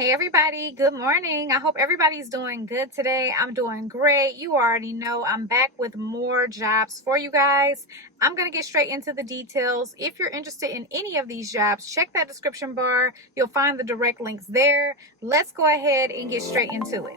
Hey everybody, good morning. I hope everybody's doing good today. I'm doing great. You already know I'm back with more jobs for you guys. I'm going to get straight into the details. If you're interested in any of these jobs, check that description bar. You'll find the direct links there. Let's go ahead and get straight into it.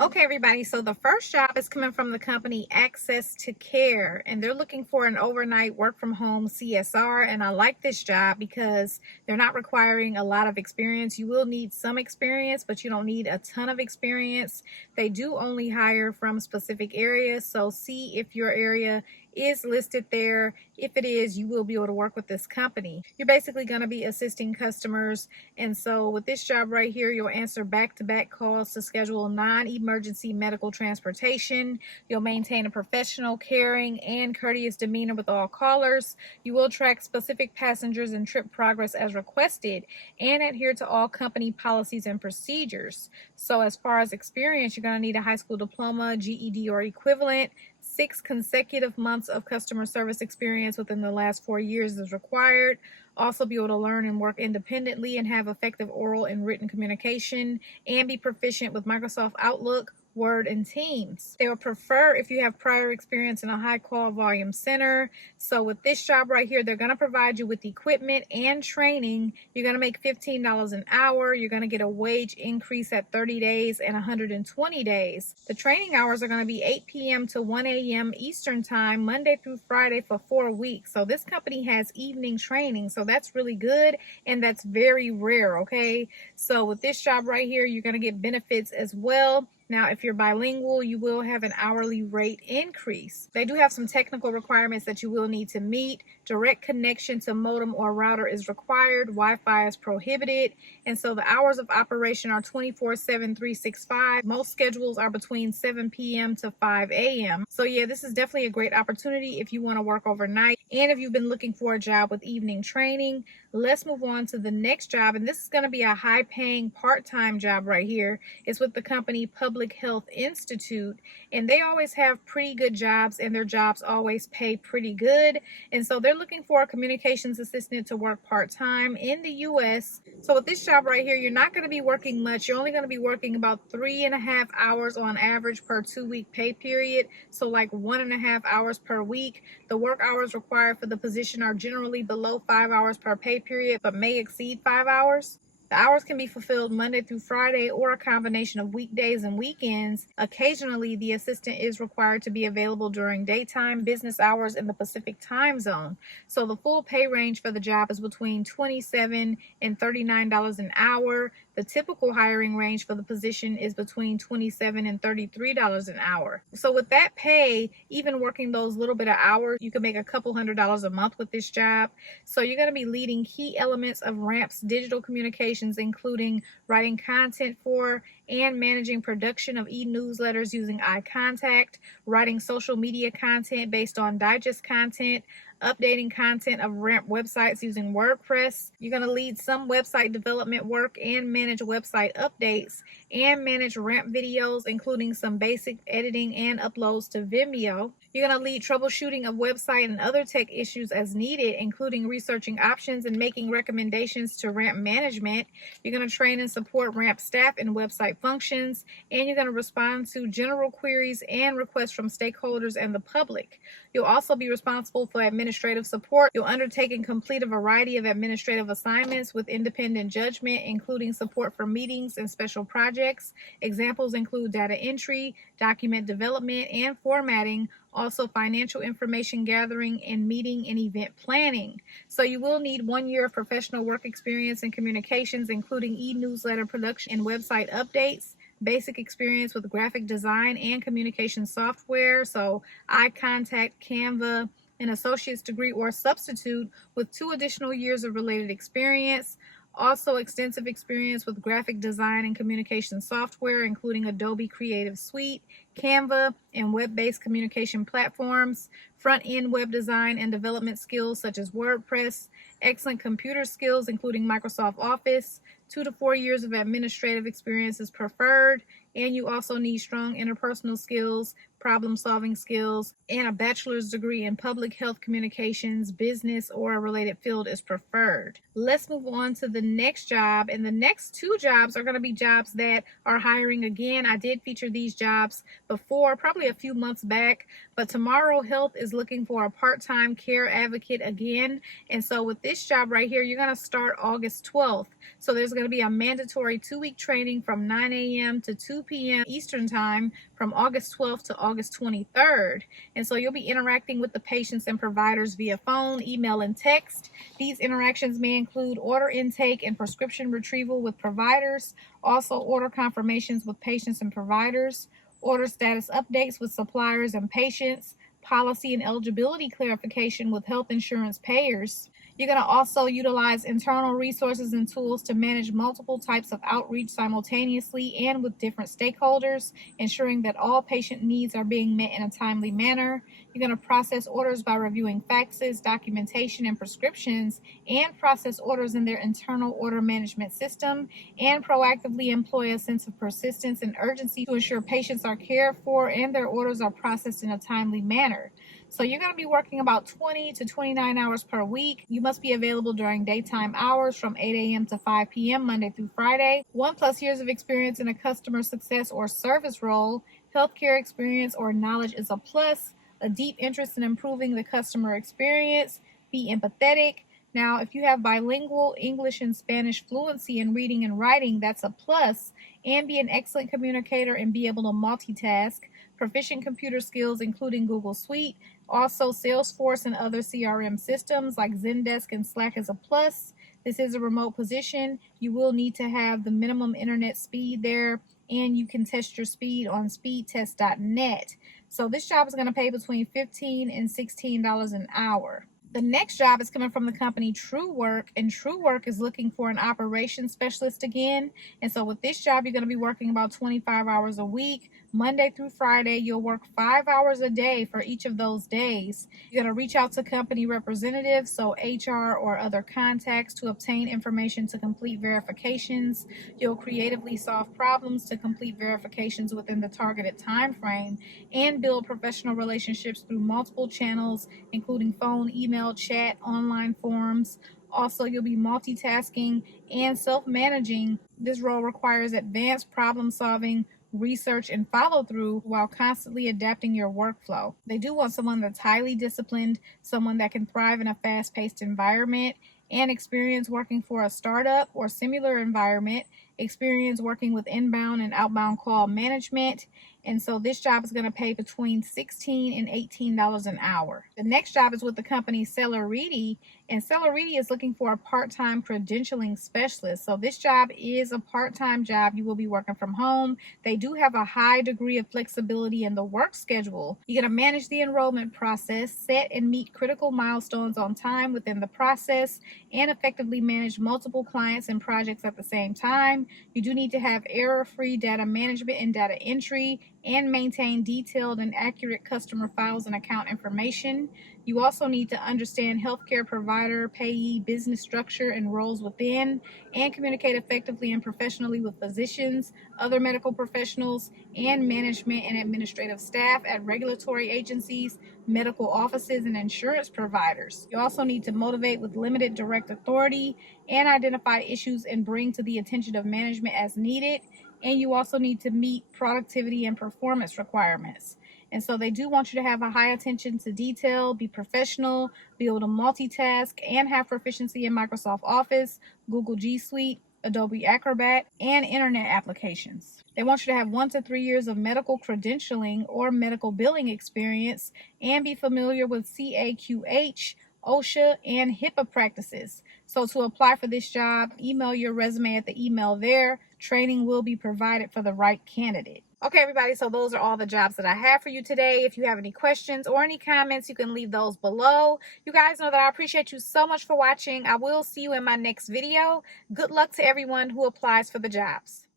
Okay, everybody, so the first job is coming from the company Access to Care, and they're looking for an overnight work from home CSR. And I like this job because they're not requiring a lot of experience. You will need some experience, but you don't need a ton of experience. They do only hire from specific areas, so see if your area is listed there. If it is, you will be able to work with this company. You're basically going to be assisting customers, and so with this job right here, you'll answer back-to-back calls to schedule non-emergency medical transportation. You'll maintain a professional, caring, and courteous demeanor with all callers. You will track specific passengers and trip progress as requested and adhere to all company policies and procedures. So as far as experience, you're going to need a high school diploma, GED or equivalent. 6 consecutive months of customer service experience within the last 4 years is required. Also be able to learn and work independently and have effective oral and written communication, and be proficient with Microsoft Outlook, Word, and Teams. They would prefer if you have prior experience in a high call volume center. So with this job right here, they're going to provide you with equipment and training. You're going to make $15 an hour. You're going to get a wage increase at 30 days and 120 days. The training hours are going to be 8 p.m. to 1 a.m. Eastern time, Monday through Friday for 4 weeks. So this company has evening training, so that's really good, and that's very rare, okay? So with this job right here, you're going to get benefits as well. Now, if you're bilingual, you will have an hourly rate increase. They do have some technical requirements that you will need to meet. Direct connection to modem or router is required. Wi-Fi is prohibited. And so the hours of operation are 24/7, 365. Most schedules are between 7 p.m. to 5 a.m. So yeah, this is definitely a great opportunity if you want to work overnight. And if you've been looking for a job with evening training, let's move on to the next job. And this is going to be a high-paying part-time job right here. It's with the company Public Health Institute, and they always have pretty good jobs, and their jobs always pay pretty good. And so they're looking for a communications assistant to work part-time in the U.S. So with this job right here, you're not going to be working much. You're only going to be working about 3.5 hours on average per 2-week pay period. So like 1.5 hours per week. The work hours required for the position are generally below 5 hours per pay period, but may exceed 5 hours. The hours can be fulfilled Monday through Friday or a combination of weekdays and weekends. Occasionally, the assistant is required to be available during daytime business hours in the Pacific time zone. So the full pay range for the job is between $27 and $39 an hour. The typical hiring range for the position is between $27 and $33 an hour. So with that pay, even working those little bit of hours, you can make a couple $100s a month with this job. So you're going to be leading key elements of RAMP's digital communications, including writing content for and managing production of e-newsletters using iContact, writing social media content based on digest content, updating content of RAMP websites using WordPress. You're going to lead some website development work and manage website updates, and manage RAMP videos, including some basic editing and uploads to Vimeo. You're going to lead troubleshooting of website and other tech issues as needed, including researching options and making recommendations to RAMP management. You're going to train and support RAMP staff in website functions, and you're going to respond to general queries and requests from stakeholders and the public. You'll also be responsible for administrative support. You'll undertake and complete a variety of administrative assignments with independent judgment, including support for meetings and special projects. Examples include data entry, document development and formatting, also financial information gathering, and meeting and event planning. So you will need 1 year of professional work experience in communications, including e-newsletter production and website updates, basic experience with graphic design and communication software, so iContact, Canva, an associate's degree or substitute with 2 additional years of related experience. Also extensive experience with graphic design and communication software, including Adobe Creative Suite, Canva, and web-based communication platforms, front-end web design and development skills such as WordPress, excellent computer skills including Microsoft Office, 2 to 4 years of administrative experience is preferred, and you also need strong interpersonal skills, problem-solving skills, and a bachelor's degree in public health communications, business, or a related field is preferred. Let's move on to the next job, and the next two jobs are going to be jobs that are hiring again. I did feature these jobs before, probably a few months back, but Tomorrow Health is looking for a part-time care advocate again. And so with this job right here, you're going to start August 12th. So there's going to be a mandatory 2-week training from 9 a.m. to 2 p.m. Eastern time from August 12th to August 23rd. And so you'll be interacting with the patients and providers via phone, email, and text. These interactions may include order intake and prescription retrieval with providers, also order confirmations with patients and providers, order status updates with suppliers and patients, policy and eligibility clarification with health insurance payers. You're going to also utilize internal resources and tools to manage multiple types of outreach simultaneously and with different stakeholders, ensuring that all patient needs are being met in a timely manner. You're going to process orders by reviewing faxes, documentation, and prescriptions, and process orders in their internal order management system, and proactively employ a sense of persistence and urgency to ensure patients are cared for and their orders are processed in a timely manner. So you're going to be working about 20 to 29 hours per week. You must be available during daytime hours from 8 a.m. to 5 p.m. Monday through Friday. 1+ years of experience in a customer success or service role, healthcare experience or knowledge is a plus. A deep interest in improving the customer experience. Be empathetic. Now, if you have bilingual English and Spanish fluency in reading and writing, that's a plus. And be an excellent communicator and be able to multitask. Proficient computer skills, including Google Suite. Also, Salesforce and other CRM systems like Zendesk and Slack is a plus. This is a remote position. You will need to have the minimum internet speed there, and you can test your speed on speedtest.net. So this job is going to pay between $15 and $16 an hour. The next job is coming from the company TrueWork, and TrueWork is looking for an operations specialist again. And so with this job, you're going to be working about 25 hours a week. Monday through Friday, you'll work 5 hours a day for each of those days. You're going to reach out to company representatives, so HR or other contacts, to obtain information to complete verifications. You'll creatively solve problems to complete verifications within the targeted time frame and build professional relationships through multiple channels, including phone, email, chat, online forums. Also, you'll be multitasking and self-managing. This role requires advanced problem solving, research, and follow through while constantly adapting your workflow. They do want someone that's highly disciplined, someone that can thrive in a fast-paced environment, and experience working for a startup or similar environment, experience working with inbound and outbound call management. And so this job is going to pay between $16 and $18 an hour. The next job is with the company Celeriti, and Celeriti is looking for a part-time credentialing specialist. So this job is a part-time job. You will be working from home. They do have a high degree of flexibility in the work schedule. You're going to manage the enrollment process, set and meet critical milestones on time within the process, and effectively manage multiple clients and projects at the same time. You do need to have error-free data management and data entry, and maintain detailed and accurate customer files and account information. You also need to understand healthcare provider, payee, business structure, and roles within, and communicate effectively and professionally with physicians, other medical professionals, and management and administrative staff at regulatory agencies, medical offices, and insurance providers. You also need to motivate with limited direct authority and identify issues and bring to the attention of management as needed. And you also need to meet productivity and performance requirements. And so they do want you to have a high attention to detail, be professional, be able to multitask, and have proficiency in Microsoft Office, Google G Suite, Adobe Acrobat, and internet applications. They want you to have 1 to 3 years of medical credentialing or medical billing experience and be familiar with 𝗕𝗕𝗏, OSHA, and HIPAA practices. So to apply for this job, email your resume at the email there. Training will be provided for the right candidate. Okay, everybody, so those are all the jobs that I have for you today. If you have any questions or any comments, you can leave those below. You guys know that I appreciate you so much for watching. I will see you in my next video. Good luck to everyone who applies for the jobs.